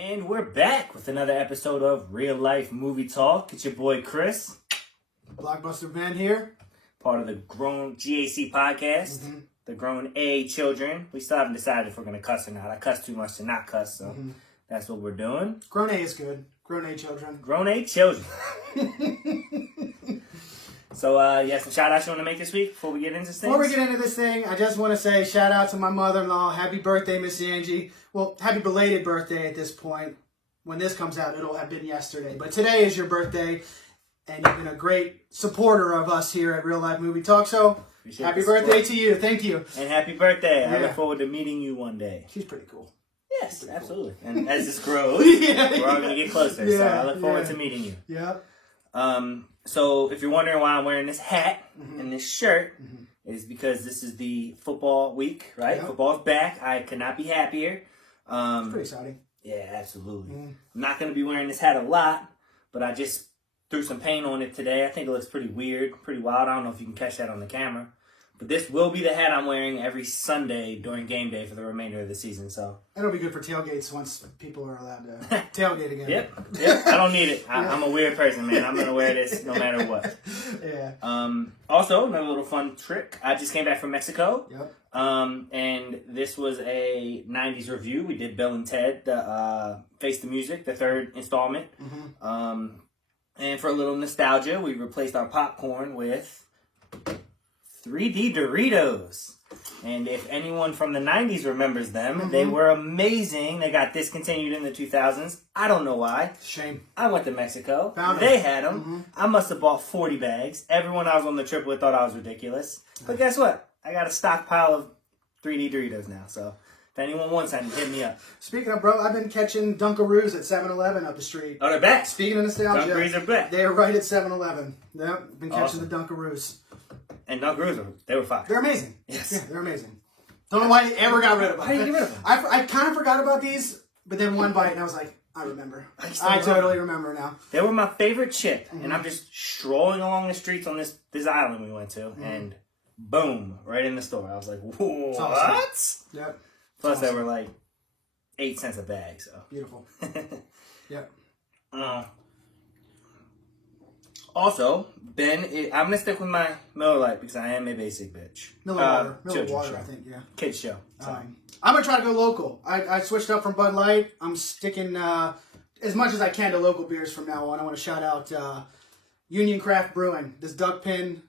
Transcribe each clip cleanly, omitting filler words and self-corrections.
And we're back with another episode of Real Life Movie Talk. It's your boy Chris. Blockbuster Ben here. Part of the Grown GAC podcast. The Grown A Children. We still haven't decided if we're going to cuss or not. I cuss too much to not cuss, so that's what we're doing. Grown A is good. Grown A Children. Grown A Children. So, you have some shout outs you want to make this week before we get into this thing? Before we get into this thing, I just want to say shout out to my mother-in-law. Happy birthday, Miss Angie. Well, happy belated birthday at this point. When this comes out, it'll have been yesterday. But today is your birthday, and you've been a great supporter of us here at Real Life Movie Talk. So, happy birthday to you. Thank you. And happy birthday. I look forward to meeting you one day. She's pretty cool. Yes, absolutely. Cool. And as this grows, we're all going to get closer. So I look forward to meeting you. Yeah. So if you're wondering why I'm wearing this hat and this shirt, it is because this is the football week, right? Yep. Football's back. I could not be happier. It's pretty exciting. Yeah, absolutely. I'm not going to be wearing this hat a lot, but I just threw some paint on it today. I think it looks pretty weird, pretty wild. I don't know if you can catch that on the camera. But this will be the hat I'm wearing every Sunday during game day for the remainder of the season. So it'll be good for tailgates once people are allowed to tailgate again. Yep. I don't need it. I'm a weird person, man. I'm gonna wear this no matter what. Yeah. Also, another little fun trick. I just came back from Mexico. Yep. And this was a '90s review. We did Bill and Ted, the Face the Music, the third installment. And for a little nostalgia, we replaced our popcorn with 3D Doritos. And if anyone from the 90s remembers them, they were amazing. They got discontinued in the 2000s. I don't know why. Shame. I went to Mexico. Found they had them. I must have bought 40 bags. Everyone I was on the trip with thought I was ridiculous. But guess what? I got a stockpile of 3D Doritos now. So if anyone wants any, hit me up. Speaking of, bro, I've been catching Dunkaroos at 7-Eleven up the street. Oh, they're back. Speaking of nostalgia, Dunkaroos are back. They're right at 7-Eleven. Yep, been catching the Dunkaroos. And Dunkaroos, they were fire. They're amazing. Yes. Yeah, they're amazing. Don't know why they ever got rid of them. How did you get rid of them? I kind of forgot about these, but then one bite and I was like, I remember. I totally remember now. They were my favorite chip. And I'm just strolling along the streets on this island we went to. And boom, right in the store. I was like, what? Awesome. Yep. Plus they were like 8 cents a bag. So beautiful. Yep. Also, Ben, I'm going to stick with my Miller Lite because I am a basic bitch. Miller Water, show. I think, yeah. Kids show. I'm going to try to go local. I switched up from Bud Light. I'm sticking as much as I can to local beers from now on. I want to shout out Union Craft Brewing. This Duck Pin,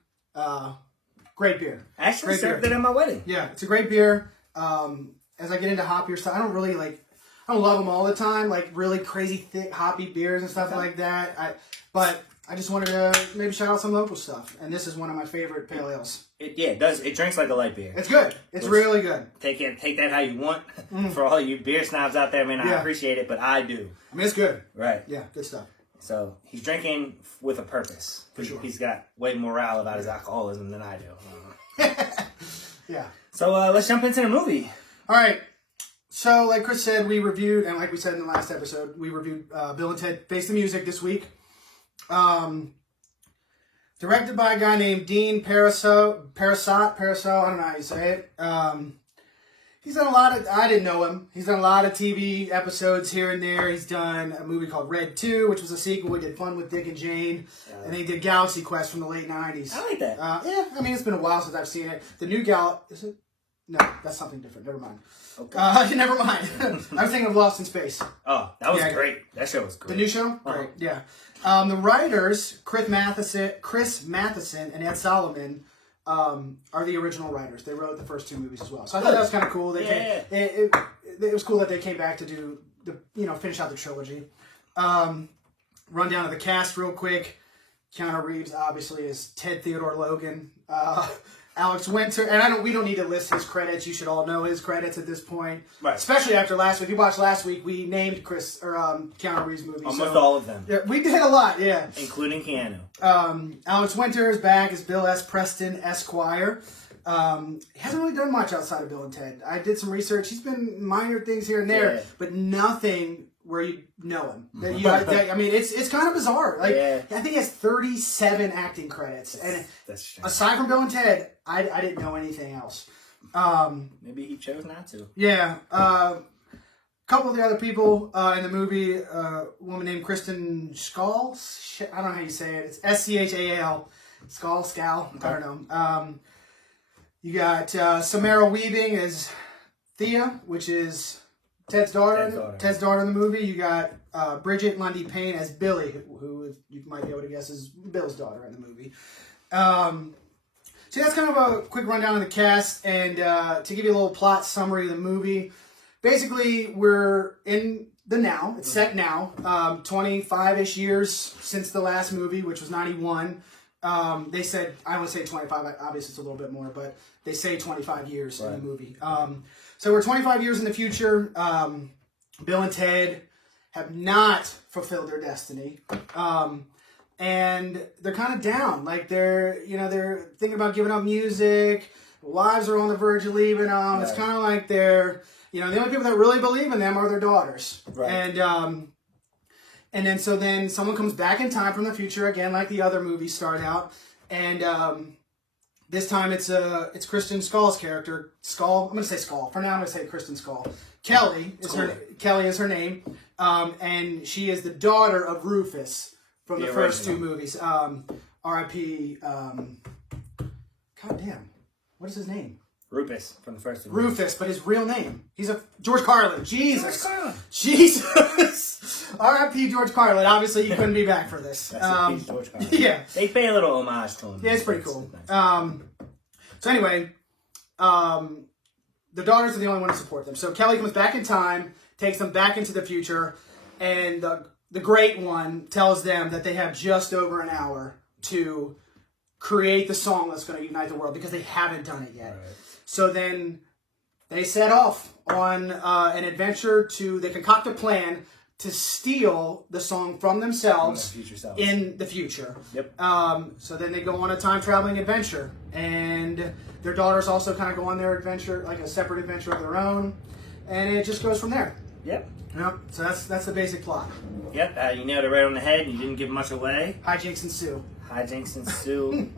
great beer. I actually served it at my wedding. Yeah, it's a great beer. As I get into hoppier stuff, I don't love them all the time, like really crazy thick hoppy beers and stuff like that. But I just wanted to maybe shout out some local stuff, and this is one of my favorite pale ales. It does. It drinks like a light beer. It's good. It's really good. Take that how you want. For all you beer snobs out there, man, I appreciate it, but I do. I mean, it's good. Right. Yeah, good stuff. So he's drinking with a purpose. For sure. He's got way more morale about his alcoholism than I do. Yeah. So let's jump into the movie. All right. So, like Chris said, we reviewed, and like we said in the last episode, we reviewed Bill and Ted Face the Music this week. Directed by a guy named Dean Parisot, I don't know how you say it. He's done a lot of, I didn't know him. He's done a lot of TV episodes here and there. He's done a movie called Red 2, which was a sequel. He did Fun with Dick and Jane. And then he did Galaxy Quest from the late 90s. I like that. Yeah, I mean, it's been a while since I've seen it. The new is it? No, that's something different. Never mind. Okay. Never mind. I was thinking of Lost in Space. Oh, that was great. That show was great. The new show? Great, yeah. The writers, Chris Matheson and Ed Solomon, are the original writers. They wrote the first two movies as well. So I thought that was kind of cool. It was cool that they came back to do finish out the trilogy. Run down to the cast real quick. Keanu Reeves obviously is Ted Theodore Logan. Alex Winter, and we don't need to list his credits. You should all know his credits at this point, right? Especially after last week. If you watched last week, we named Keanu Reeves movies. Almost all of them. Yeah, we did a lot, yeah. Including Keanu. Alex Winter is back as Bill S. Preston, Esquire. He hasn't really done much outside of Bill and Ted. I did some research. He's been minor things here and there, but nothing where you know him. I mean, it's kind of bizarre. Like, I think he has 37 acting credits, and aside from Bill and Ted, I didn't know anything else. Maybe he chose not to. Yeah. couple of the other people in the movie, a woman named Kristen Schaal. I don't know how you say it. It's Schaal. Scal. I don't know. You got Samara Weaving as Thea, which is Ted's daughter. Ted's daughter in the movie. You got Bridget Lundy Payne as Billy, who you might be able to guess is Bill's daughter in the movie. So that's kind of a quick rundown of the cast, and to give you a little plot summary of the movie. Basically, we're in the now. It's set now. 25-ish years since the last movie, which was 91. They said, I want to say 25. Obviously, it's a little bit more, but they say 25 years in the movie. So we're 25 years in the future. Bill and Ted have not fulfilled their destiny. And they're kind of down. Like, they're thinking about giving up music. Wives are on the verge of leaving them. Right. It's kind of like they're... the only people that really believe in them are their daughters. Right. And then someone comes back in time from the future, again, like the other movies start out. And this time it's Kristen Schaal's character. I'm going to say Schaal. For now, I'm going to say Kristen Schaal. Kelly is her name. And she is the daughter of Rufus from the first two movies. R.I.P. God damn. What is his name? Rufus from the first two. Rufus, but his real name. He's George Carlin. Jesus. R.I.P. George Carlin. Obviously, you couldn't be back for this. George Carlin. Yeah. They pay a little homage to him. Yeah, it's pretty cool. So anyway, the daughters are the only one to support them. So Kelly comes back in time, takes them back into the future, and the Great One tells them that they have just over an hour to create the song that's going to unite the world because they haven't done it yet. Right. So then they set off on an adventure they concoct a plan to steal the song from themselves in the future. Yep. So then they go on a time-traveling adventure. And their daughters also kind of go on their adventure, like a separate adventure of their own. And it just goes from there. Yep. Yep. So that's the basic plot. Yep. You nailed it right on the head and you didn't give much away. Hijinks ensue. Hijinks ensue.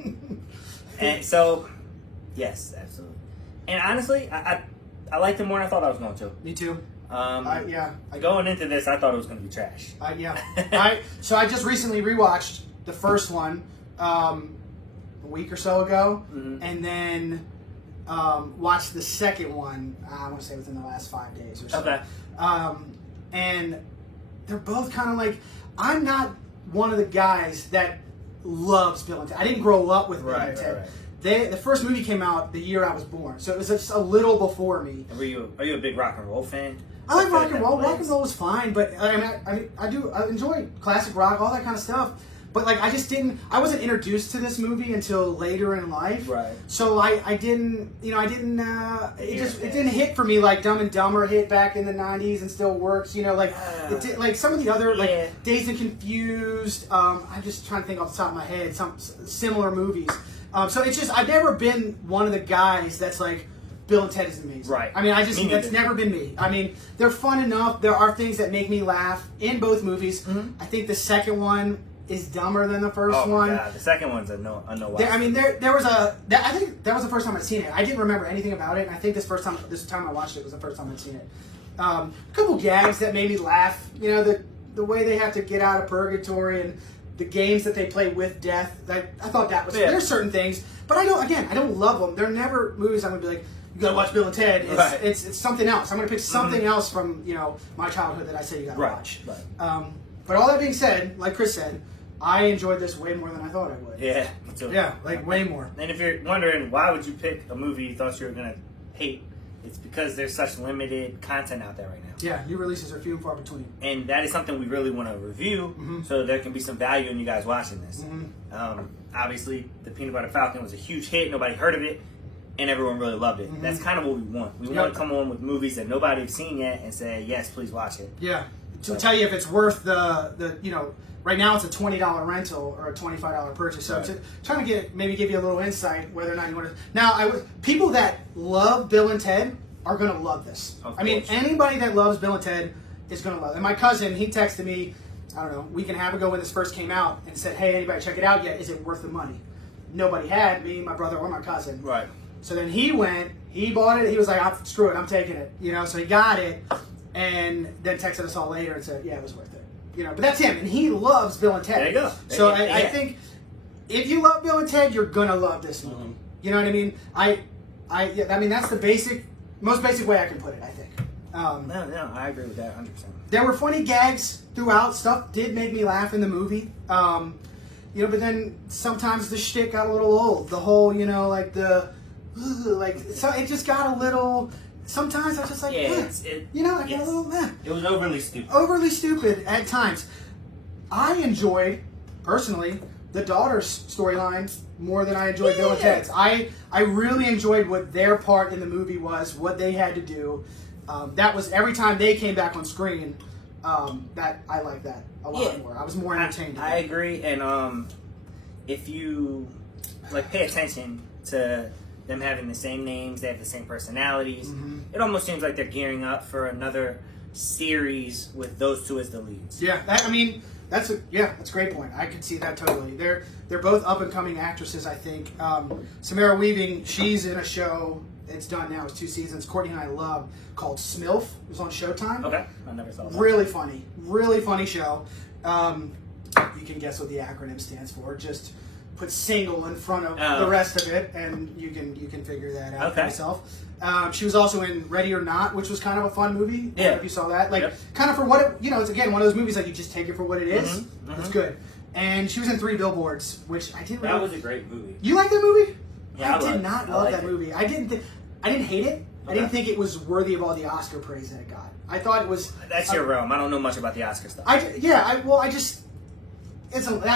And so, yes, absolutely. And honestly, I liked it more than I thought I was going to. Me too. Going into this, I thought it was going to be trash. So I just recently rewatched the first one a week or so ago, and then watched the second one. I want to say within the last 5 days or so. Okay. And they're both kind of like, I'm not one of the guys that loves Bill and Ted. I didn't grow up with Bill and Ted. Right. The first movie came out the year I was born, so it was just a little before me. Are you a big rock and roll fan? I like rock and roll. Rock and roll was fine, but I enjoy classic rock, all that kind of stuff. But like, I wasn't introduced to this movie until later in life. Right. So it didn't hit for me like Dumb and Dumber hit back in the '90s and still works. Like some of the other like Dazed and Confused. I'm just trying to think off the top of my head some similar movies. So it's just, I've never been one of the guys that's like, Bill and Ted is amazing. Right. I mean, that's never been me. I mean, they're fun enough. There are things that make me laugh in both movies. Mm-hmm. I think the second one is dumber than the first one. Yeah, the second one's a no. I think that was the first time I'd seen it. I didn't remember anything about it, and I think this time I watched it was the first time I'd seen it. A couple gags that made me laugh. The way they have to get out of purgatory and the games that they play with death. I thought that was... Yeah. There's certain things, but I don't love them. They're never movies I'm going to be like, you got to watch Bill and Ted. It's something else. I'm going to pick something else from, my childhood that I say you got to watch. Right. But all that being said, like Chris said, I enjoyed this way more than I thought I would. Yeah, me too. Yeah, way more. And if you're wondering why would you pick a movie you thought you were going to hate, it's because there's such limited content out there right now. Yeah, new releases are few and far between. And that is something we really want to review, so there can be some value in you guys watching this. Mm-hmm. Obviously, the Peanut Butter Falcon was a huge hit. Nobody heard of it, and everyone really loved it. Mm-hmm. That's kind of what we want. We want to come on with movies that nobody's seen yet and say, yes, please watch it. Yeah. To tell you if it's worth the right now it's a $20 rental or a $25 purchase. So trying to give you a little insight whether or not you want to. Now, people that love Bill and Ted are going to love this. I mean, anybody that loves Bill and Ted is going to love it. And my cousin, he texted me, I don't know, a week and a half ago when this first came out and said, hey, anybody check it out yet? Is it worth the money? Nobody had, me, my brother, or my cousin. Right. So then he went, he bought it, he was like, screw it, I'm taking it. So he got it. and then texted us all later and said, yeah, it was worth it. You know, but that's him, and he loves Bill and Ted. There you go. So I think if you love Bill and Ted, you're gonna love this movie. Mm-hmm. You know what I mean? I mean that's the most basic way I can put it. I think. No, I agree with that 100%. There were funny gags throughout. Stuff did make me laugh in the movie. You know, but then sometimes the shit got a little old. The whole, you know, like so it just got a little. Sometimes I was just like, you know, I got a little. It was overly stupid. Overly stupid at times. I enjoyed personally the daughter's storyline more than I enjoyed Bill and Ted's. I really enjoyed what their part in the movie was, what they had to do. That was every time they came back on screen. That I liked that a lot more. I was more entertained. I agree, and if you like pay attention to them having the same names, they have the same personalities. Mm-hmm. It almost seems like they're gearing up for another series with those two as the leads. Yeah, that's a great point. I could see that totally. They're both up and coming actresses. I think Samara Weaving, she's in a show. It's done now. It's 2 seasons. Courtney and I love called Smilf. It was on Showtime. Okay, I never saw that. Really funny show. You can guess what the acronym stands for. Just put single in front of the rest of it, and you can figure that out for yourself. She was also in Ready or Not, which was kind of a fun movie. I don't know if you saw that. Kind of for what it, it's again one of those movies like you just take it for what it is. Mm-hmm. Mm-hmm. It's good. And she was in 3 Billboards, which I didn't. That was a great movie. You like that movie? Yeah, I did not love that movie. I didn't hate it. Okay. I didn't think it was worthy of all the Oscar praise that it got. I thought it was. That's your realm. I don't know much about the Oscar stuff. That's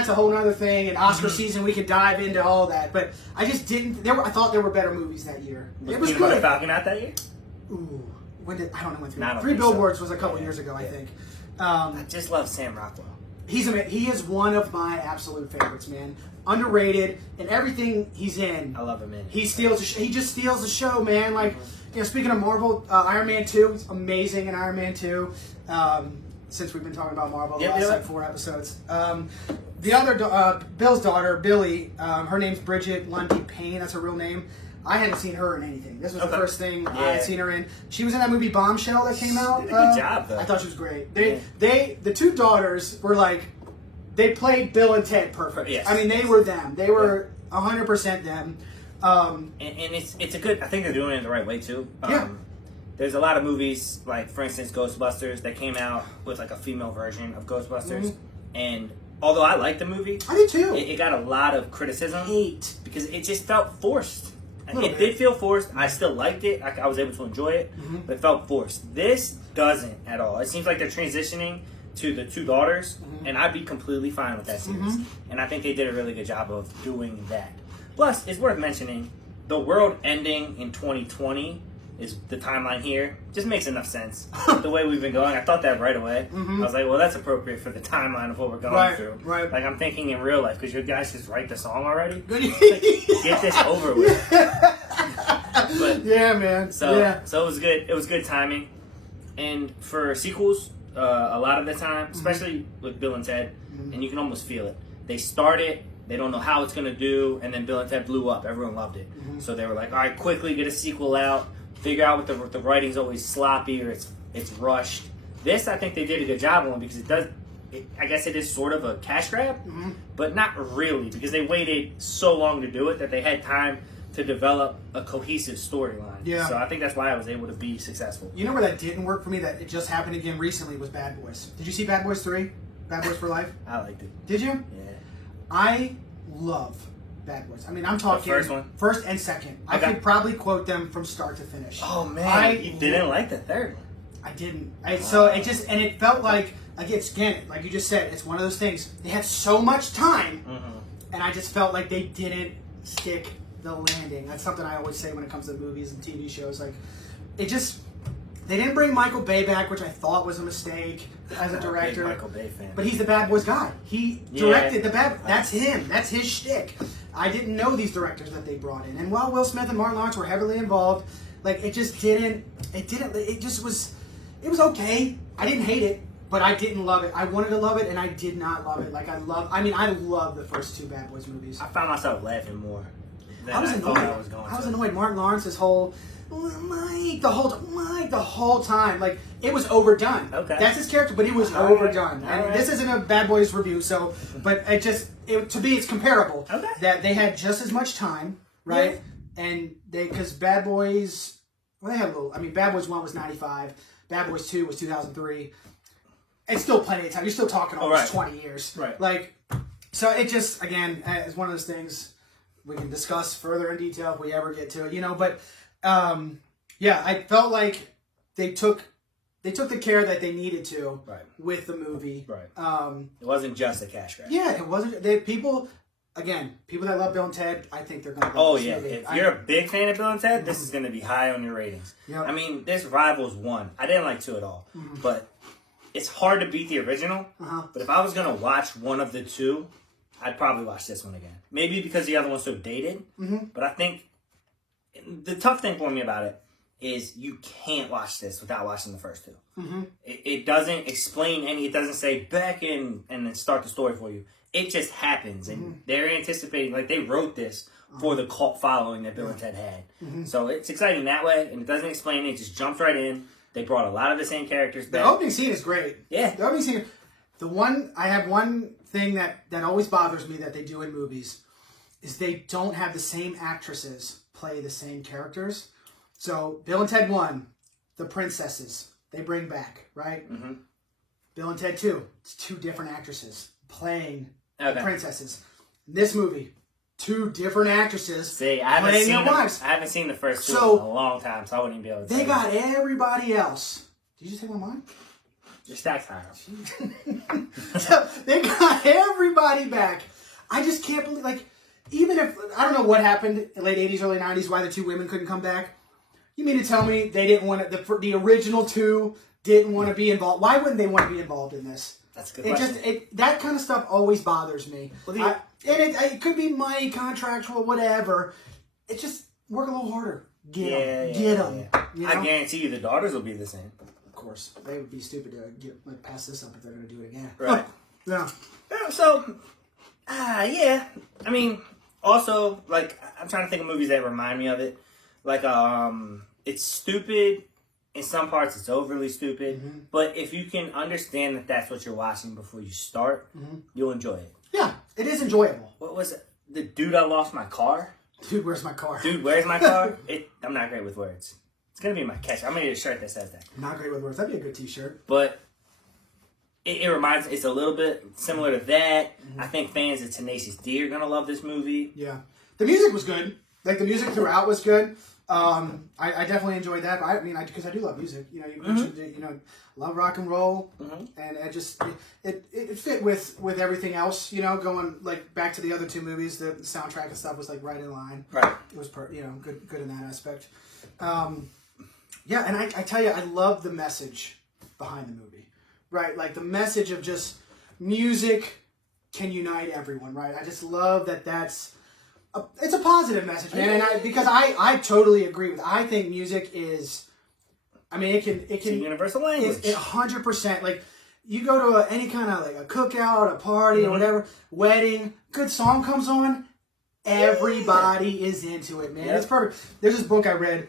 a whole other thing. And Oscar season, we could dive into all that. But I just didn't. I thought there were better movies that year. It was good. Was Falcon out that year? Ooh, I don't know when 3 Billboards was a couple years ago. I think. I just love Sam Rockwell. He is one of my absolute favorites, man. Underrated in everything he's in. I love him, man. He just steals the show, man. Like, speaking of Marvel, Iron Man 2, he's amazing in Iron Man 2. Since we've been talking about Marvel the last 4 episodes. The other, Bill's daughter, Billy, her name's Bridget Lundy Payne. That's her real name. I hadn't seen her in anything. This was the first thing I had seen her in. She was in that movie Bombshell that came out. She did a good job, though. I thought she was great. The 2 daughters were like, they played Bill and Ted perfect. Yes. I mean, they were them. They were 100% them. And it's a good. I think they're doing it the right way too. There's a lot of movies, like for instance, Ghostbusters, that came out with like a female version of Ghostbusters, and although I liked the movie, I did too. It got a lot of criticism. Hate because it just felt forced. It did feel forced. I still liked it. I was able to enjoy it, but it felt forced. This doesn't at all. It seems like they're transitioning to the 2 daughters, and I'd be completely fine with that series. And I think they did a really good job of doing that. Plus, it's worth mentioning, the world ending in 2020 is the timeline here. Just makes enough sense. The way we've been going, I thought that right away. I was like, well, that's appropriate for the timeline of what we're going through. Right. Like, I'm thinking in real life, because you guys just write the song already. Like, get this over with. But, yeah, man. So it was good. It was good timing. And for sequels, a lot of the time, especially with Bill and Ted, and you can almost feel it. They start it, they don't know how it's going to do, and then Bill and Ted blew up. Everyone loved it. So they were like, all right, quickly get a sequel out, figure out what the writing's always sloppy or it's rushed. This, I think they did a good job on because I guess it is sort of a cash grab, but not really because they waited so long to do it that they had time to develop a cohesive storyline. Yeah. So I think that's why I was able to be successful. You know where that didn't work for me, that it just happened again recently, was Bad Boys. Did you see Bad Boys 3? Bad Boys for Life? I liked it. Did you? Yeah. I love Bad Boys. I mean, I'm talking... The first one? First and second. Okay. I could probably quote them from start to finish. Oh, man. You didn't like the third one. I didn't. So it just... And it felt like... Again, like you just said, it's one of those things. They had so much time, and I just felt like they didn't stick the landing. That's something I always say when it comes to movies and TV shows. Like, it just... They didn't bring Michael Bay back, which I thought was a mistake as a director. I'm a big Michael Bay fan. But he's the Bad Boys guy. He directed the Bad... That's him. That's his shtick. I didn't know these directors that they brought in. And while Will Smith and Martin Lawrence were heavily involved, like, it just didn't... It just was... It was okay. I didn't hate it, but I didn't love it. I wanted to love it, and I did not love it. Like, I love the first 2 Bad Boys movies. I found myself laughing more than I was annoyed. thought I was going to. I was annoyed. Martin Lawrence's whole... Mike the whole time. Like, it was overdone. Okay. That's his character, but it was overdone. And this isn't a Bad Boys review, so, but to me, it's comparable. Okay. That they had just as much time, right? Yeah. And because Bad Boys, well, they had a little, Bad Boys 1 was 95, Bad Boys 2 was 2003. It's still plenty of time. You're still talking almost 20 years. Right. Like, so it just, again, is one of those things we can discuss further in detail if we ever get to it, but, yeah, I felt like they took the care that they needed to with the movie. Right. It wasn't just a cash grab. Yeah, it wasn't. People that love Bill and Ted, I think they're going to love this movie. If you're a big fan of Bill and Ted, this is going to be high on your ratings. Yep. This rivals 1. I didn't like 2 at all, but it's hard to beat the original. But if I was going to watch one of the 2, I'd probably watch this one again. Maybe because the other one's so dated, but I think the tough thing for me about it is you can't watch this without watching the first 2. It doesn't explain it doesn't say back in and then start the story for you. It just happens, and they're anticipating, like, they wrote this for the cult following that Bill and Ted had. So it's exciting that way, and it doesn't explain it just jumps right in. They brought a lot of the same characters back. The opening scene is great. Yeah. The opening scene, I have one thing that always bothers me that they do in movies is they don't have the same actresses play the same characters. So, Bill and Ted 1, the princesses, they bring back, right? Bill and Ted 2, it's 2 different actresses playing the princesses. In this movie, 2 different actresses playing their wives. I haven't seen the first 2 in a long time, so I wouldn't even be able to They got everybody else. Did you just take one of mine? Your stack's higher. So, they got everybody back. I just can't believe, like, even if, I don't know what happened in the late 80s, early 90s, why the 2 women couldn't come back. You mean to tell me they didn't want to, the original 2 didn't want to be involved? Why wouldn't they want to be involved in this? That's a good question. That kind of stuff always bothers me. Well, it could be money, contractual, whatever. It just, work a little harder. Get them. You know? I guarantee you the daughters will be the same. Of course. They would be stupid to pass this up if they're going to do it again. Right. Yeah. So, also, like, I'm trying to think of movies that remind me of it. Like, it's stupid. In some parts, it's overly stupid. But if you can understand that that's what you're watching before you start, you'll enjoy it. Yeah, it is enjoyable. What was it? The Dude, I Lost My Car? Dude, where's my car? Dude, where's my car? I'm not great with words. It's going to be my catch. I'm going to get a shirt that says that. Not great with words. That'd be a good t-shirt. But it reminds, it's a little bit similar to that. I think fans of Tenacious D are going to love this movie. Yeah. The music was good. Like, the music throughout was good. I definitely enjoyed that. Because I do love music. You mentioned it, love rock and roll. And it fit with everything else, going, like, back to the other 2 movies. The soundtrack and stuff was, like, right in line. Right. It was, good in that aspect. And I tell you, I love the message behind the movie. Right? Like, the message of just music can unite everyone, right? I just love that it's a positive message, man. And because I totally agree with it. I think music is, it can It's a universal language. It's 100%. Like, you go to any kind of, like, a cookout, a party, or whatever, wedding, good song comes on, everybody is into it, man. It's perfect. There's this book I read,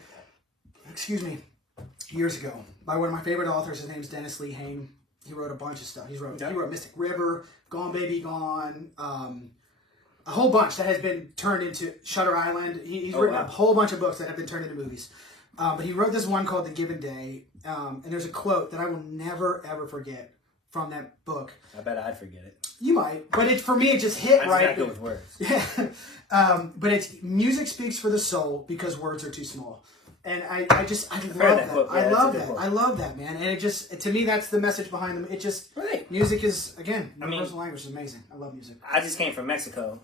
years ago, by one of my favorite authors. His name's Dennis Lee Hayne. He wrote a bunch of stuff. He wrote Mystic River, Gone Baby Gone, a whole bunch that has been turned into Shutter Island. He's written a whole bunch of books that have been turned into movies. But he wrote this one called The Given Day. And there's a quote that I will never, ever forget from that book. I bet I'd forget it. You might. But for me, it just hit right. I just gotta go with words. Yeah. But it's music speaks for the soul because words are too small. And I love that. I love that, man. And it just, to me, that's the message behind them. It just, music is, again, universal language is amazing. I love music. I just came from Mexico.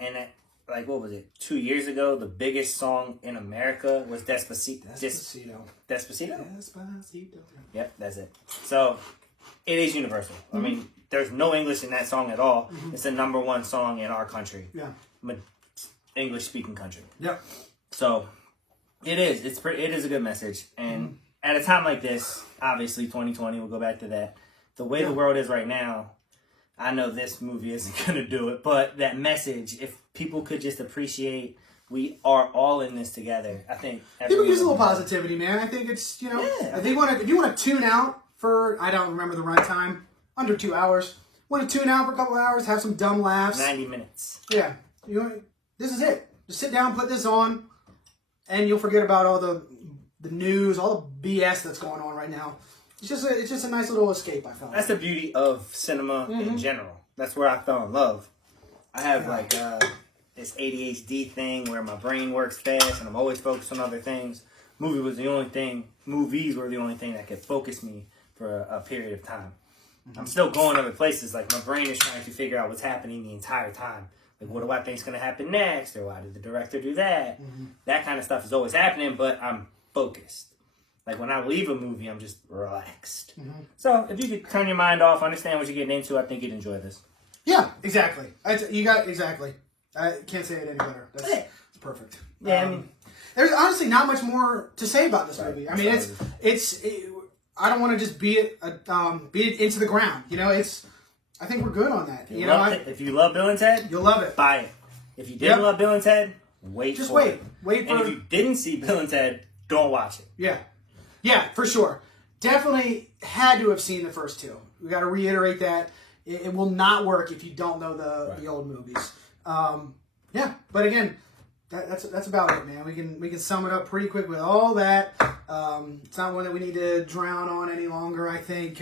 And what was it? 2 years ago, the biggest song in America was Despacito. Despacito? Yep, that's it. So, it is universal. There's no English in that song at all. It's the #1 song in our country. Yeah. English-speaking country. Yep. So, it is. It is a good message. And at a time like this, obviously 2020, we'll go back to that. The way the world is right now, I know this movie isn't going to do it, but that message, if people could just appreciate we are all in this together. I think people use a little positivity, man. I think it's if you want to tune out for, I don't remember the runtime, under 2 hours. Want to tune out for a couple hours, have some dumb laughs. 90 minutes. Yeah, this is it. Just sit down, put this on, and you'll forget about all the news, all the BS that's going on right now. It's just a nice little escape, I felt. That's the beauty of cinema in general. That's where I fell in love. I have this ADHD thing where my brain works fast and I'm always focused on other things. Movies were the only thing that could focus me for a period of time. I'm still going other places. Like, my brain is trying to figure out what's happening the entire time. Like, what do I think is going to happen next? Or why did the director do that? That kind of stuff is always happening, but I'm focused. Like, when I leave a movie, I'm just relaxed. So, if you could turn your mind off, understand what you're getting into, I think you'd enjoy this. Yeah, exactly. Exactly. I can't say it any better. That's perfect. Yeah, I mean, there's honestly not much more to say about this movie. I mean, I don't want to just beat it into the ground. I think we're good on that. If you love Bill and Ted, you'll love it. Buy it. If you didn't love Bill and Ted, wait. Wait for. And if you didn't see Bill and Ted, don't watch it. Yeah, for sure. Definitely had to have seen the first two. We got to reiterate that it will not work if you don't know the old movies. But again, that's about it, man. We can sum it up pretty quick with all that. It's not one that we need to drown on any longer. I think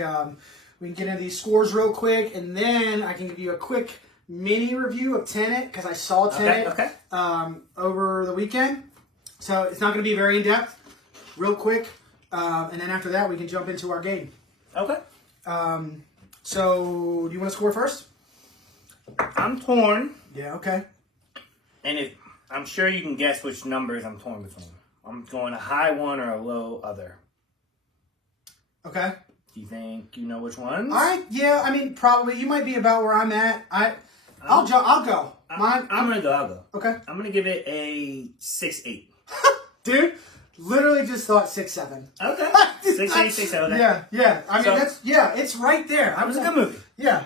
we can get into these scores real quick, and then I can give you a quick mini review of Tenet because I saw Tenet over the weekend. So it's not going to be very in depth. Real quick, and then after that we can jump into our game. Okay. So do you want to score first? I'm torn. Yeah. Okay. And I'm sure you can guess which numbers I'm torn between. I'm going a high one or a low other. Okay. Do you think you know which ones? All right. Yeah. I mean, probably. You might be about where I'm at. I'll go. I'll go. Okay. I'm gonna give it a 6-8. Dude, literally just thought 6-7. Okay. 6-8, 6-7. Okay. Yeah. I mean, it's right there. It was a good movie. Yeah.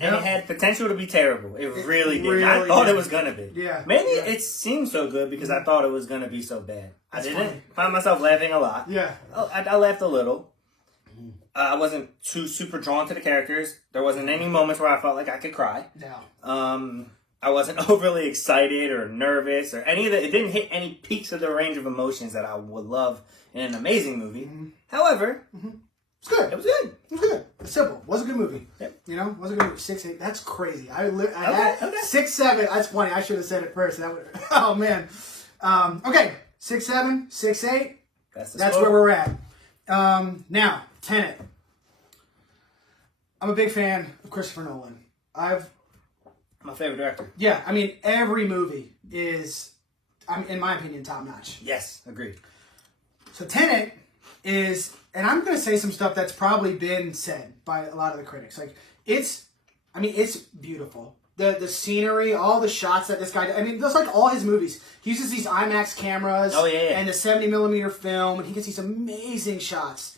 And it had potential to be terrible. It really did. I thought it was going to be. Yeah. Maybe it seemed so good because I thought it was going to be so bad. I didn't find myself laughing a lot. Yeah. I laughed a little. I wasn't too super drawn to the characters. There wasn't any moments where I felt like I could cry. No. I wasn't overly excited or nervous or any of that. It didn't hit any peaks of the range of emotions that I would love in an amazing movie. However... It's good. It was good. It was good. It's simple. It was a good movie. Yep. Was a good movie. 6-8. That's crazy. I had 6-7. That's funny. I should have said it first. Oh man. Okay. 6-7. 6-8. That's where we're at. Now, Tenet. I'm a big fan of Christopher Nolan. My favorite director. Yeah. I mean, every movie is, in my opinion, top notch. Yes. Agreed. So Tenet is. And I'm going to say some stuff that's probably been said by a lot of the critics. Like, it's beautiful. The scenery, all the shots that this guy does. I mean, just like all his movies. He uses these IMAX cameras and the 70mm film, and he gets these amazing shots.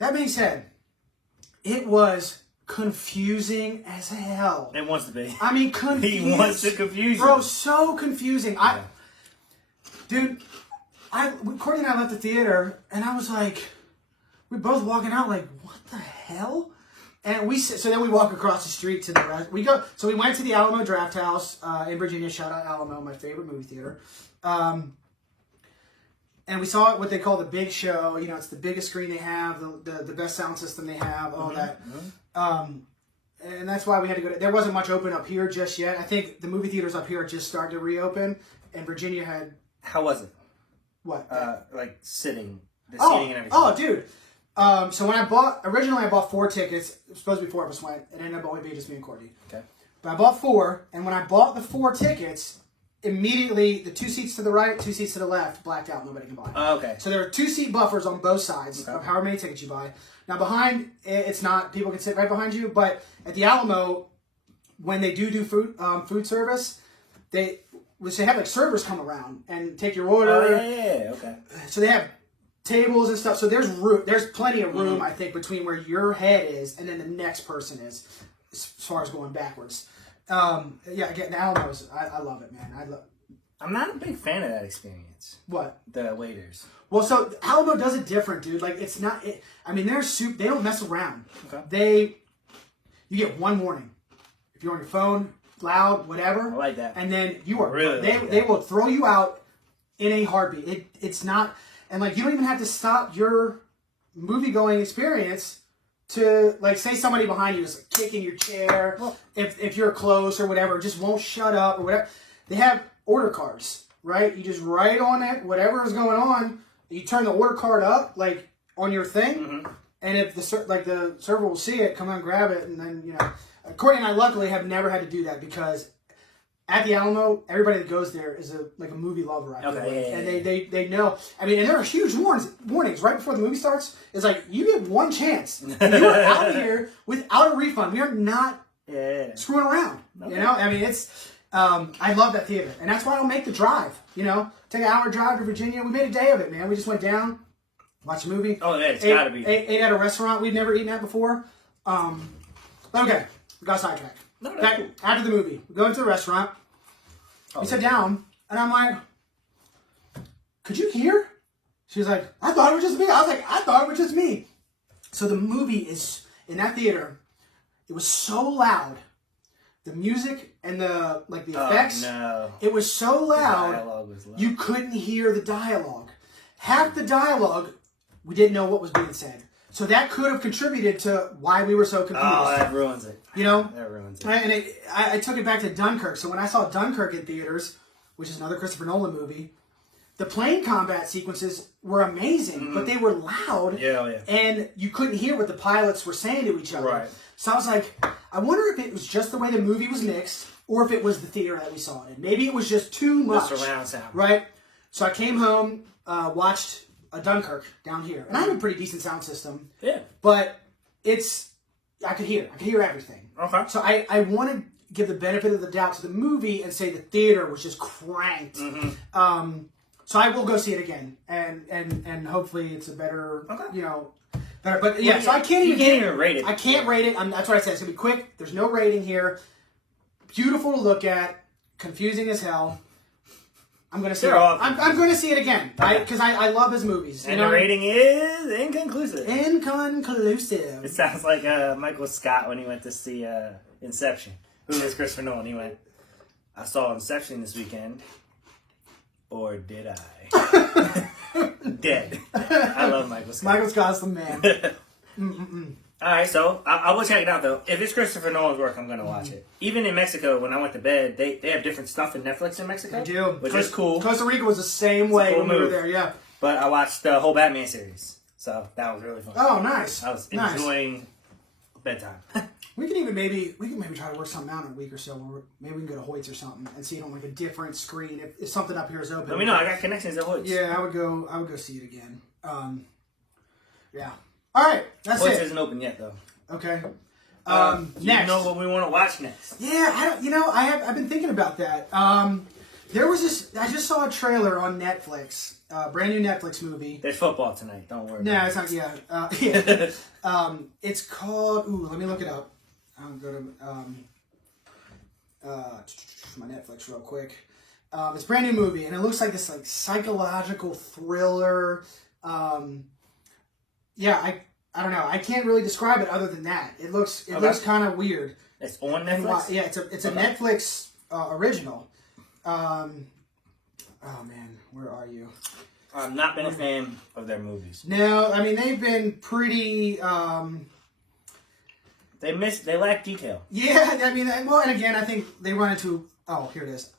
That being said, it was confusing as hell. It wants to be. I mean, confusing. He wants to confuse you. Bro, so confusing. Dude... Courtney and I left the theater, and I was like, we both walking out like, what the hell? And so then we walk across the street to the rest. We went to the Alamo Draft House in Virginia. Shout out Alamo, my favorite movie theater. And we saw what they call the big show. It's the biggest screen they have, the best sound system they have, all that. And that's why we had to go. There wasn't much open up here just yet. I think the movie theaters up here are just starting to reopen, and Virginia had. How was it? What? Like sitting, seating and everything. Oh, dude. So when originally I bought 4 tickets. It was supposed to be 4 of us went. It ended up only being just me and Courtney. Okay. But I bought 4, and when I bought the 4 tickets, immediately the 2 seats to the right, 2 seats to the left blacked out. Nobody can buy. Okay. So there are 2 seat buffers on both sides of however many tickets you buy. Now behind, it's not. People can sit right behind you, but at the Alamo, when they do food service, they have like servers come around and take your order. Oh, yeah, okay. So they have tables and stuff. So there's plenty of room, I think, between where your head is and then the next person is, as far as going backwards. Yeah, again, Alamos, I love it, man. I'm not a big fan of that experience. What? The waiters. Well, so Alamo does it different, dude. Like, it's not. I mean, they don't mess around. Okay. You get one warning. If you're on your phone, loud, whatever. I like that. And then you are really. They will throw you out in a heartbeat. It's not, and like you don't even have to stop your movie going experience to like say somebody behind you is like, kicking your chair. Well, if you're close or whatever, just won't shut up or whatever. They have order cards, right? You just write on it whatever is going on. You turn the order card up like on your thing, and if the server will see it, come out and grab it, and then Courtney and I luckily have never had to do that because at the Alamo, everybody that goes there is a movie lover. I feel like. And they know. I mean, and there are huge warnings right before the movie starts. It's like you get one chance. You are out of here without a refund. We are not screwing around. Okay. I mean, it's. I love that theater, and that's why I'll make the drive. Take an hour drive to Virginia. We made a day of it, man. We just went down, watched a movie. Oh, yeah, it's gotta be. Ate at a restaurant we'd never eaten at before. Okay, we got sidetracked. No, that's cool. After the movie, we go into the restaurant. We sit down, and I'm like, "Could you hear?" She was like, "I thought it was just me." I was like, "I thought it was just me." So the movie is in that theater. It was so loud. The music and the effects. Oh, no. It was so loud, The dialogue was loud. You couldn't hear the dialogue. Half the dialogue, we didn't know what was being said. So that could have contributed to why we were so confused. Oh, that ruins it. That ruins it. And I took it back to Dunkirk. So when I saw Dunkirk in theaters, which is another Christopher Nolan movie, the plane combat sequences were amazing, but they were loud. Yeah. And you couldn't hear what the pilots were saying to each other. Right. So I was like, I wonder if it was just the way the movie was mixed, or if it was the theater that we saw it in. Maybe it was just too much. The surround sound. Right? So I came home, watched a Dunkirk down here. And I have a pretty decent sound system. Yeah. But I could hear everything. Okay. So I want to give the benefit of the doubt to the movie and say the theater was just cranked. So I will go see it again. And hopefully it's a better, better. But yeah, so I can't even rate it. I can't rate it. That's what I said. It's going to be quick. There's no rating here. Beautiful to look at. Confusing as hell. I'm going to see it. I'm going to see it again. Because I love his movies. And the rating is inconclusive. Inconclusive. It sounds like Michael Scott when he went to see Inception. Who is Christopher Nolan? He went, I saw Inception this weekend. Or did I? Dead. I love Michael Scott. Michael Scott's the man. Alright, so I will check it out though. If it's Christopher Nolan's work, I'm going to watch it. Even in Mexico, when I went to bed, they have different stuff in Netflix in Mexico. They do. Which is cool. Costa Rica was the same way when we were there, yeah. But I watched the whole Batman series. So that was really fun. Oh, nice. I was enjoying bedtime. We can maybe try to work something out in a week or so. Where maybe we can go to Hoyt's or something and see it on like a different screen. If something up here is open, Let me know. I got connections at Hoyt's. Yeah, I would go see it again. Yeah. All right, that's Hoyt's it. isn't open yet though. Okay. Next. You know what we want to watch next? Yeah, I've been thinking about that. There was this. I just saw a trailer on Netflix. Brand new Netflix movie. There's football tonight. Don't worry. No, it's not. Yeah. It's called. Ooh, let me look it up. I'll go to my Netflix real quick. It's a brand new movie, and it looks like this psychological thriller. I don't know. I can't really describe it other than that. It looks kind of weird. It's on Netflix? Yeah, it's a Netflix original. Oh man, where are you? I've not been a fan of their movies. No, I mean they've been pretty. They lack detail. Yeah, I mean, and again, I think they run into. Oh, here it is.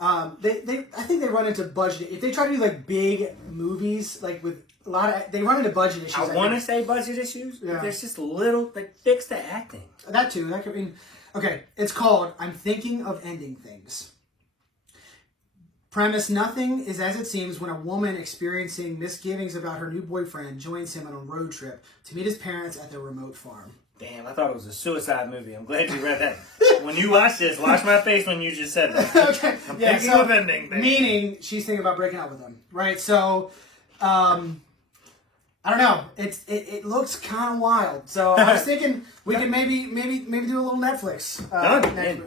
I think they run into budget. If they try to do big movies, with a lot of, they run into budget issues. I want to say budget issues. Yeah. But there's just little, fix the acting. That too. That could mean. Okay, it's called "I'm Thinking of Ending Things." Premise: nothing is as it seems when a woman experiencing misgivings about her new boyfriend joins him on a road trip to meet his parents at their remote farm. Damn, I thought it was a suicide movie. I'm glad you read that. When you watch this, watch my face when you just said that. Okay. I'm thinking of ending things. Meaning, she's thinking about breaking up with him, right? So, I don't know. It looks kind of wild. So I was thinking we could maybe do a little Netflix. Okay.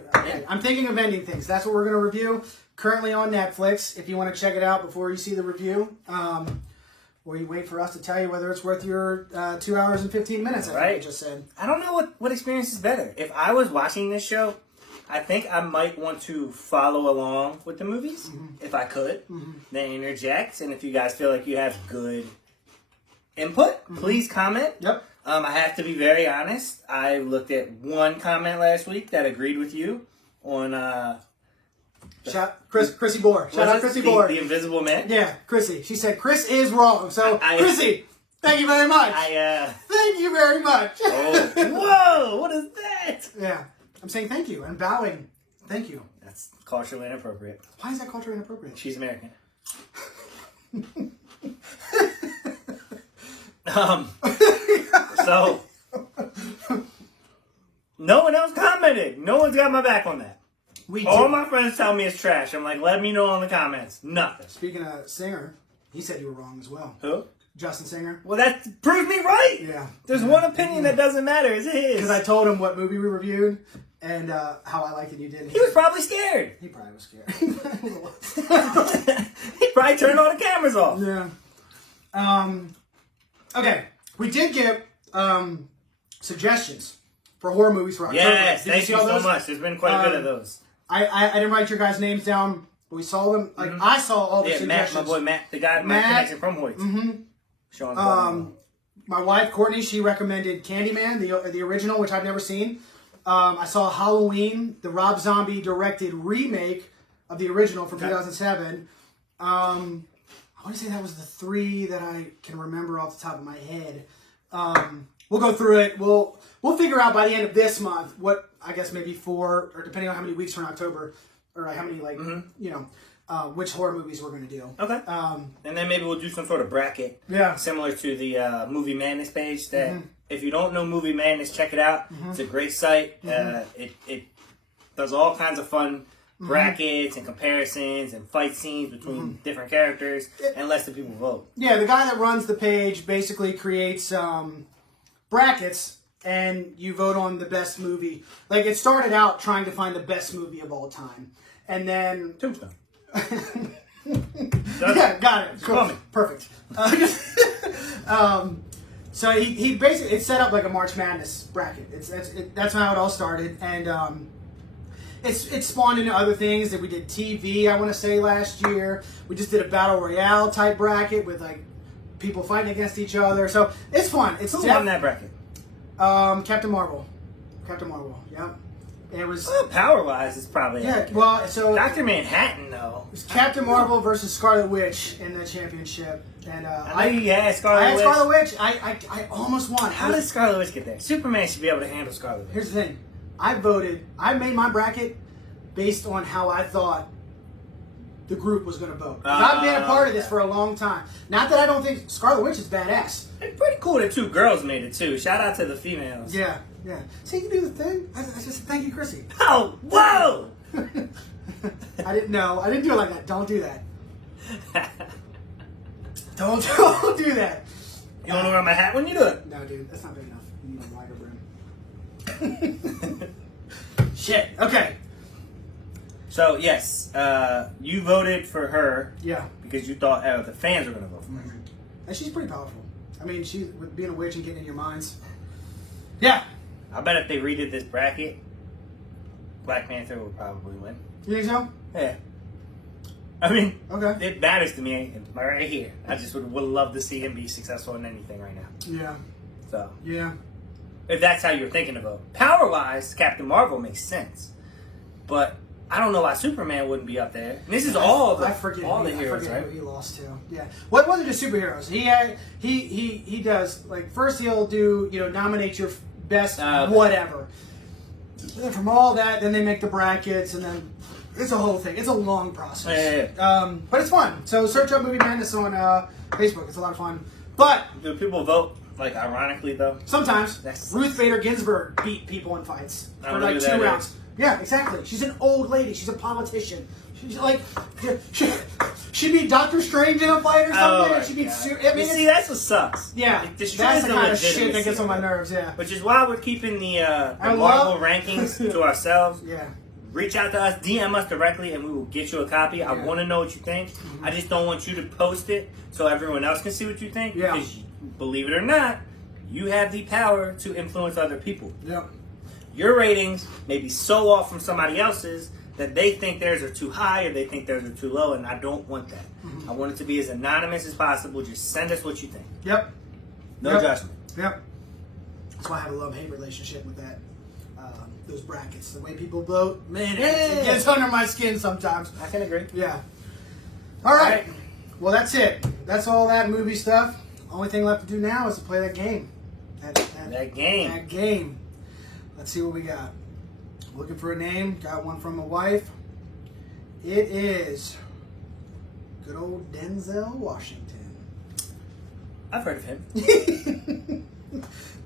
I'm thinking of ending things. That's what we're going to review currently on Netflix. If you want to check it out before you see the review, or you wait for us to tell you whether it's worth your 2 hours and 15 minutes. I think I just said. I don't know what experience is better. If I was watching this show, I think I might want to follow along with the movies if I could, then interject. And if you guys feel like you have good input, please comment. Yep. I have to be very honest. I looked at one comment last week that agreed with you on Chrissy Bohr. Shout out Chrissy Bohr. The Invisible Man. Yeah, Chrissy. She said Chris is wrong. So Chrissy, thank you very much. Thank you very much. Oh, whoa! What is that? Yeah, I'm saying thank you. I'm bowing. Thank you. That's culturally inappropriate. Why is that culturally inappropriate? She's American. So no one else commented. No one's got my back on that. All my friends tell me it's trash. I'm like, let me know in the comments. Nothing. Speaking of Singer, he said you were wrong as well. Who? Justin Singer. Well, that proves me right. Yeah. There's one opinion that doesn't matter. It's his. Because I told him what movie we reviewed and how I liked it. You did. He was probably scared. He probably was scared. He probably turned all the cameras off. Yeah. Okay. We did get suggestions for horror movies for October. Yes, thank you so much. There's been quite a bit of those. I didn't write your guys' names down, but we saw them. Like I saw all the suggestions. Matt, my boy Matt, the guy Matt Connection from Hoyt. My wife Courtney, she recommended Candyman, the original, which I've never seen. I saw Halloween, the Rob Zombie directed remake of the original from 2007. I want to say that was the 3 that I can remember off the top of my head. We'll go through it. We'll figure out by the end of this month what, I guess maybe 4, or depending on how many weeks from October, or how many which horror movies we're going to do. Okay. And then maybe we'll do some sort of bracket. Yeah. Similar to the Movie Madness page. That if you don't know Movie Madness, check it out. It's a great site. It does all kinds of fun brackets and comparisons and fight scenes between different characters and lets the people vote. Yeah, the guy that runs the page basically creates brackets and you vote on the best movie. Like it started out trying to find the best movie of all time. And then Tombstone. Yeah, got it. Cool. Perfect. So he basically, it's set up like a March Madness bracket. That's how it all started. And it's spawned into other things that we did TV, I want to say, last year. We just did a Battle Royale type bracket with like people fighting against each other. So it's fun. Who won that bracket? Captain Marvel. Yep. It was power wise. It's probably well. So Dr. Manhattan though. It was Captain Marvel versus Scarlet Witch in the championship, and I had Scarlet Witch. I almost won. How did Scarlet Witch get there? Superman should be able to handle Scarlet Witch. Here's the thing. I made my bracket based on how I thought the group was going to vote. I've been a part of this for a long time. Not that I don't think Scarlet Witch is badass. It's pretty cool that 2 girls made it too. Shout out to the females. Yeah. See, you do the thing. I just thank you, Chrissy. Oh, whoa! I didn't know. I didn't do it like that. Don't do that. Don't do that. You want to wear my hat when you do it? No, dude. That's not big enough. You need a wider brim. Shit. Okay. So, yes, you voted for her. Yeah. Because you thought the fans were going to vote for her. And she's pretty powerful. I mean, she's with being a witch and getting in your minds. Yeah. I bet if they redid this bracket, Black Panther would probably win. You think so? Yeah. I mean, okay. It matters to me right here. I just would love to see him be successful in anything right now. Yeah. So. Yeah. If that's how you're thinking about it. Power-wise, Captain Marvel makes sense. But I don't know why Superman wouldn't be up there. And this is all the heroes, right? Who he lost to. Yeah. What wasn't just superheroes? He does, like, first he'll do, nominate your best whatever. And from all that, then they make the brackets, and then it's a whole thing. It's a long process. Yeah. But it's fun. So search up Movie Madness on Facebook. It's a lot of fun. But do people vote, like, ironically, though? Sometimes. Ruth Bader Ginsburg beat people in fights for like 2 rounds. Yeah, exactly. She's an old lady. She's a politician. She's like, she'd be Doctor Strange in a fight or something. Oh and she'd be. you see, that's what sucks. Yeah, It that's destroys the kind of shit that gets on my nerves. Yeah, which is why we're keeping the Marvel rankings to ourselves. Yeah. Reach out to us, DM us directly, and we will get you a copy. I want to know what you think. I just don't want you to post it so everyone else can see what you think. Yeah. Because, believe it or not, you have the power to influence other people. Yep. Your ratings may be so off from somebody else's that they think theirs are too high or they think theirs are too low, and I don't want that. I want it to be as anonymous as possible. Just send us what you think. Yep. No judgment. Yep. That's why I have a love-hate relationship with that. Those brackets, the way people vote, man, it gets under my skin sometimes. I can agree. Yeah. All right. Well, that's it. That's all that movie stuff. Only thing left to do now is to play that game. That game. That game. Let's see what we got. Looking for a name. Got one from my wife. It is good old Denzel Washington. I've heard of him.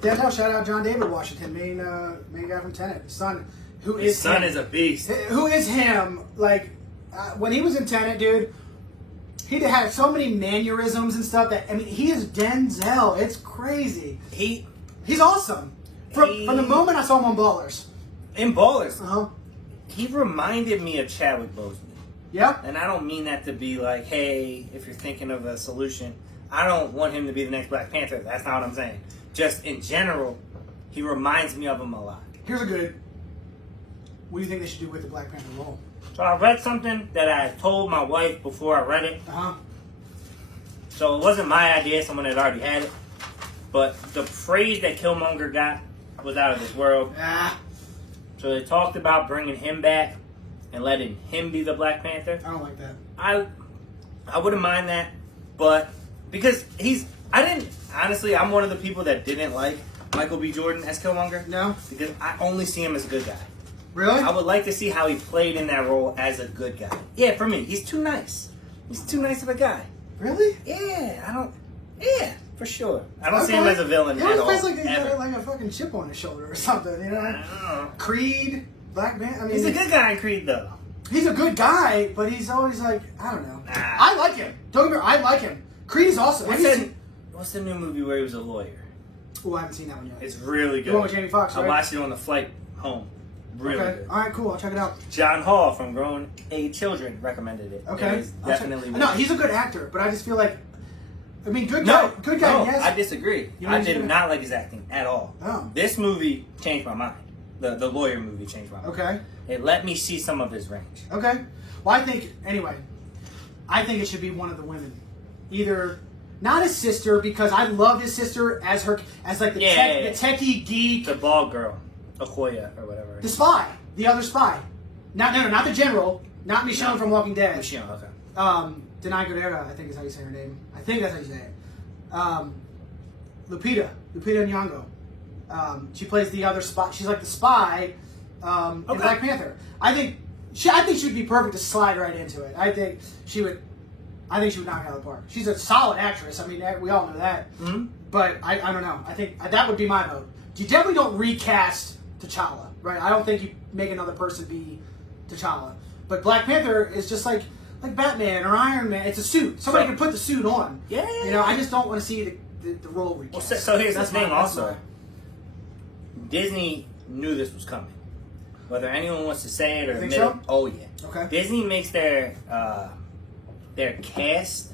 Denzel, shout out John David Washington, main guy from Tenet. His son, His son is a beast. Who is him? Like, when he was in Tenet, dude, he had so many mannerisms and stuff that, I mean, he is Denzel. It's crazy. He's awesome. From the moment I saw him on Ballers. In Ballers. Uh-huh. He reminded me of Chadwick Boseman. Yeah. And I don't mean that to be like, hey, if you're thinking of a solution, I don't want him to be the next Black Panther. That's not what I'm saying. Just in general, he reminds me of him a lot. Here's a good. What do you think they should do with the Black Panther role? So I read something that I told my wife before I read it. Uh-huh. So it wasn't my idea. Someone had already had it. But the praise that Killmonger got was out of this world. So they talked about bringing him back and letting him be the Black Panther. I don't like that. I wouldn't mind that, but because honestly, I'm one of the people that didn't like Michael B. Jordan as Killmonger. No? Because I only see him as a good guy. Really? I would like to see how he played in that role as a good guy. Yeah, for me, he's too nice. He's too nice of a guy. Really? Yeah, for sure. I don't see him as a villain at all. He like he got like a fucking chip on his shoulder or something, you know? I don't know. Creed, Black Man. I mean, He's a good guy in Creed, though. He's a good guy, but he's always like, I don't know. Nah. I like him. Don't get me wrong, I like him. Creed is awesome. What's the new movie where he was a lawyer? Oh, I haven't seen that one yet. It's really good. The one with Jamie Foxx, right? I watched it on the flight home. Really good. All right, cool. I'll check it out. John Hall from Grown Age Children recommended it. Okay. It is definitely No, he's a good actor, but I just feel like, I mean, good guy, yes. I disagree. I did not like his acting at all. Oh. This movie changed my mind. The lawyer movie changed my mind. Okay. It let me see some of his range. Okay. Well, I think it should be one of the women. Either, not his sister, because I love his sister as the techie geek. The bald girl. Okoye or whatever. The spy. The other spy. Not the general. Not Michonne from Walking Dead. Michonne, okay. Denai Guerrero, I think is how you say her name. I think that's how you say it. Lupita Nyong'o. She plays the other spy. She's like the spy in Black Panther. I think she would be perfect to slide right into it. I think she would knock it out of the park. She's a solid actress. I mean, we all know that. Mm-hmm. But I don't know. I think that would be my vote. You definitely don't recast T'Challa, right? I don't think you make another person be T'Challa. But Black Panther is just like Batman or Iron Man. It's a suit. Somebody can put the suit on. Yeah. You know, I just don't want to see the role recast. Well, so here's the thing also. Disney knew this was coming. Whether anyone wants to say it or admit it. Oh, yeah. Okay. Disney makes their cast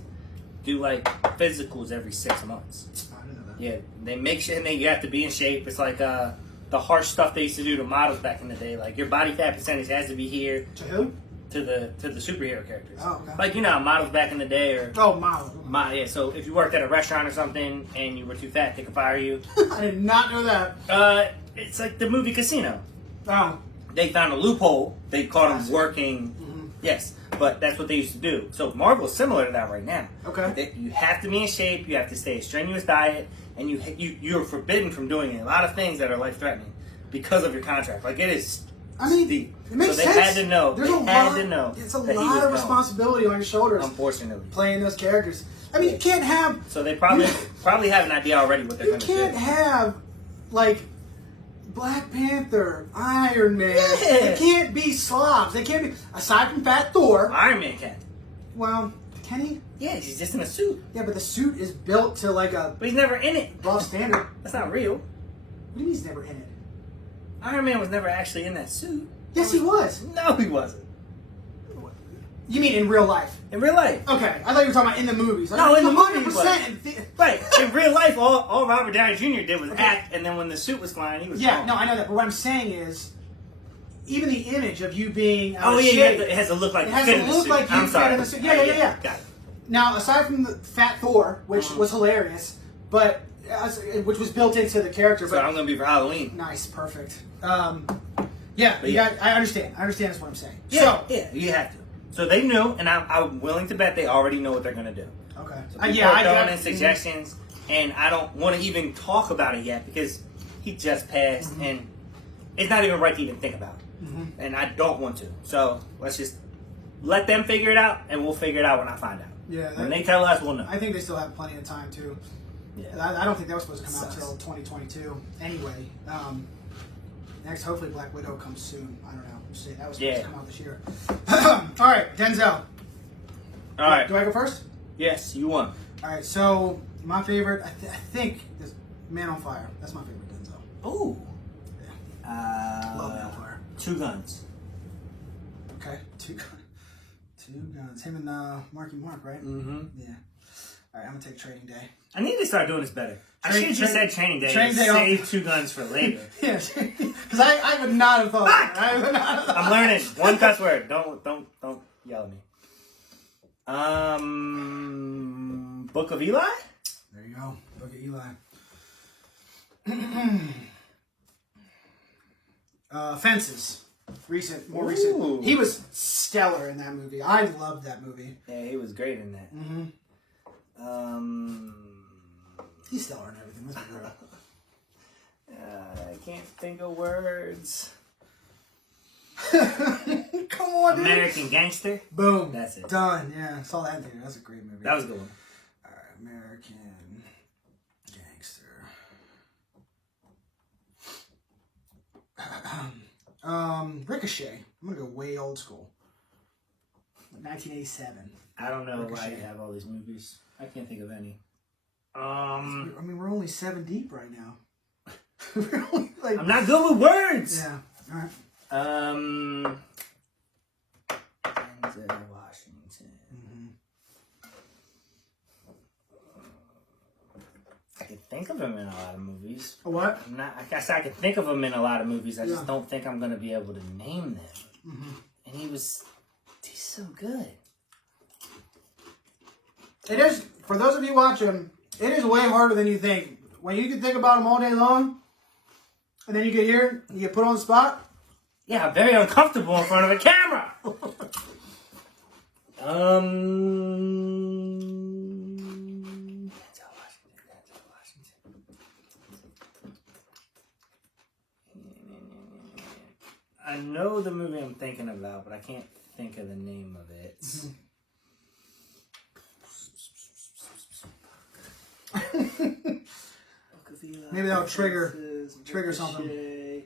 do like physicals every 6 months. I didn't know that. Yeah, they make sure and you have to be in shape. It's like the harsh stuff they used to do to models back in the day. Like your body fat percentage has to be here. To who? To the superhero characters. Oh, okay. Like how models back in the day are. Oh, models. Yeah, so if you worked at a restaurant or something and you were too fat, they could fire you. I did not know that. It's like the movie Casino. Oh. They found a loophole. They caught them working. Mm-hmm. Yes, but that's what they used to do. So Marvel's similar to that right now. Okay. You have to be in shape. You have to stay a strenuous diet, and you're forbidden from doing a lot of things that are life threatening because of your contract. Like it is. I mean, deep. It makes so they sense. had to know. There's they had to know. It's a lot of responsibility on your shoulders. Unfortunately, playing those characters. I mean, you can't have. So they probably have an idea already what they're going to do. You can't have like Black Panther, Iron Man. Yeah. They can't be slobs. They can't be, aside from Fat Thor. Iron Man can. Well, can he? Yeah, he's just in a suit. Yeah, but the suit is built to like a But he's never in it. rough standard. That's not real. What do you mean he's never in it? Iron Man was never actually in that suit. Yes, he was. No, he wasn't. You mean in real life? In real life. Okay, I thought you were talking about in the movies. No, in the movies, 100%. Right. In real life, all Robert Downey Jr. did was act, and then when the suit was flying, he was Yeah, gone. no, I know that. But what I'm saying is, even the image of you being Oh, yeah, it has to look like it you has fit to in the look suit. like you I'm fit sorry. in the suit. Yeah. Got it. Now, aside from the Fat Thor, which was hilarious, but which was built into the character, So but I'm going to be for Halloween. nice, perfect. Yeah, But yeah. I understand. I understand that's what I'm saying. Yeah, So, yeah, you have to. So they knew, and I'm willing to bet they already know what they're going to do. okay. So people are throwing in suggestions, and I don't want to even talk about it yet because he just passed, and it's not even right to even think about it. And I don't want to. So let's just let them figure it out, and we'll figure it out when I find out. Yeah, When they tell us, we'll know. I think they still have plenty of time too. Yeah. I don't think that was supposed to come out Sucks. until 2022. Anyway, next, hopefully Black Widow comes soon. I don't know. That was supposed to come out this year. All right, Denzel. All right. Do I go first? Yes, you won. All right, so my favorite, I think, is Man on Fire. That's my favorite Denzel. Ooh. Love Man on Fire. Two Guns. Okay, two guns. Him and Marky Mark, right? Mm-hmm. Yeah. All right, I'm gonna take Trading Day. I need to start doing this better. I should have just said Training Day. Training Day Save Two Guns for later. Yes, because I would not have thought. I would not have thought. I'm learning one cuss word. Don't yell at me. Book of Eli. There you go. Book of Eli. Fences. More Ooh. recent. He was stellar in that movie. I loved that movie. Yeah, he was great in that. He's stellar in everything. Let's be real. I can't think of words. Come on, dude. American Gangster. Boom. That's it. Done. Yeah, I saw that in theater. That's a great movie. That was a good one. All right, American Gangster. Ricochet. I'm gonna go way old school. 1987. I don't know why Ricochet. you have all these movies. I can't think of any. I mean, we're only 7 deep right now. We're only, like, I'm not good with words. yeah. All right. Denzel Washington. I can think of him in a lot of movies. A what? I guess I can think of him in a lot of movies. I just Yeah. don't think I'm going to be able to name them. And he's so good. It is, for those of you watching, it is way harder than you think. When you can think about them all day long, and then you get here, you get put on the spot. Yeah, I'm very uncomfortable in front of a camera. Denzel Washington. I know the movie I'm thinking about, but I can't think of the name of it. Maybe that'll trigger something.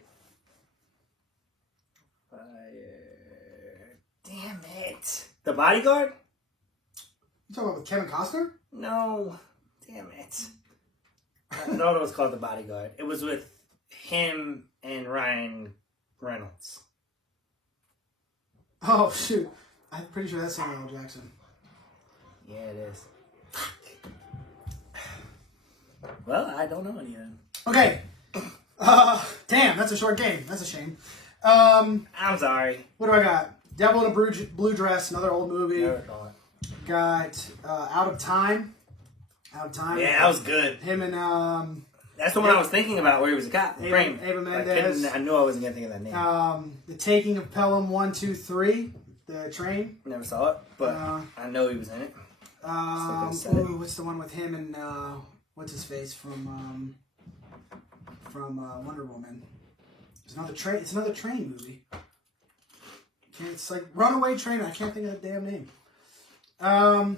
Fire. Damn it. The Bodyguard? You talking about with Kevin Costner? No. Damn it. I thought it was called The Bodyguard. It was with him and Ryan Reynolds. Oh, shoot. I'm pretty sure that's Samuel L. Jackson. Yeah, it is. Well, I don't know any of them. Okay. Damn, that's a short game. That's a shame. I'm sorry. What do I got? Devil in a Blue Dress, another old movie. Never saw it. Got Out of Time. Out of Time. Yeah, that was good. Him and That's the one I was thinking about where he was a cop. Ava Mendes. I knew I wasn't going to think of that name. The Taking of Pelham 1, 2, 3. The train. Never saw it, but I know he was in it. What's the one with him and what's his face from Wonder Woman? It's another train. It's another train movie. It's like Runaway Train. I can't think of the damn name. I don't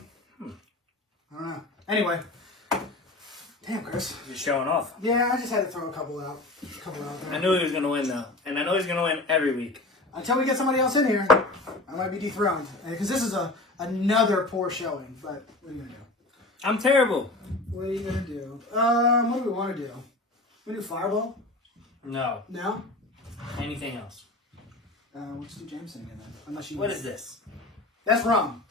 know. Anyway, Damn, Chris. Just showing off. Yeah, I just had to throw a couple out. There. I knew he was going to win, though. And I know he's going to win every week. Until we get somebody else in here, I might be dethroned. Because this is another poor showing. But what are you going to do? I'm terrible. What are you going to do? What do we want to do? We do Fireball? No. No? Anything else? Let's do Jameson again then. Unless you What is this? That's rum.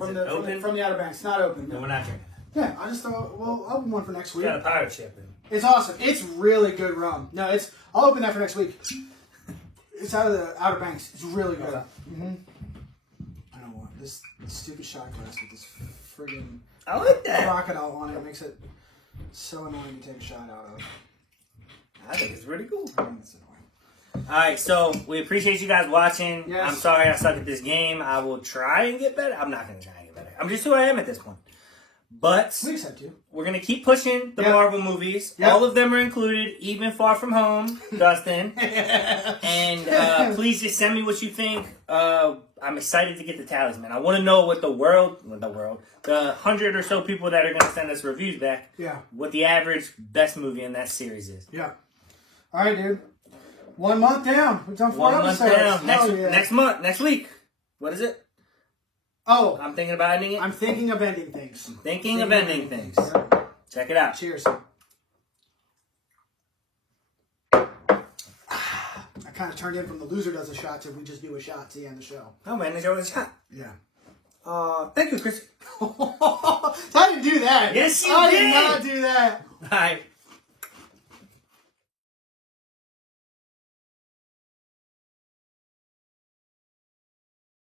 Is it open? From the Outer Banks. It's not open. No, we're not drinking it. Yeah, I just thought, well, I'll open one for next week. Got a pirate ship in. It's awesome. It's really good rum. No, I'll open that for next week. It's out of the Outer Banks. It's really good. Okay. Mm-hmm. I don't want this stupid shot glass with this friggin' I like that. crocodile on it. It makes it so annoying to take a shot out of. I think it's pretty cool. I think it's annoying. Alright, so we appreciate you guys watching. Yes. I'm sorry I suck at this game. I will try and get better. I'm not going to try and get better. I'm just who I am at this point. But We accept you. we're going to keep pushing the Yep. Marvel movies. Yep. All of them are included, even Far From Home, Dustin. And please just send me what you think. I'm excited to get the tallies, man. I want to know what the 100 or so people that are going to send us reviews back, Yeah. what the average best movie in that series is. Yeah. All right, dude. 1 month down. We've done 4 1 month episodes. down. Next month, next week. What is it? Oh, I'm thinking about ending it. I'm thinking of ending things. Thinking of ending things. Yep. Check it out. Cheers. I kind of turned in from the loser does a shot to we just do a shot to end the show. Oh man, there's always a shot. Yeah. Thank you, Chris. I didn't do that. Yes, you I did. did not do that. All right.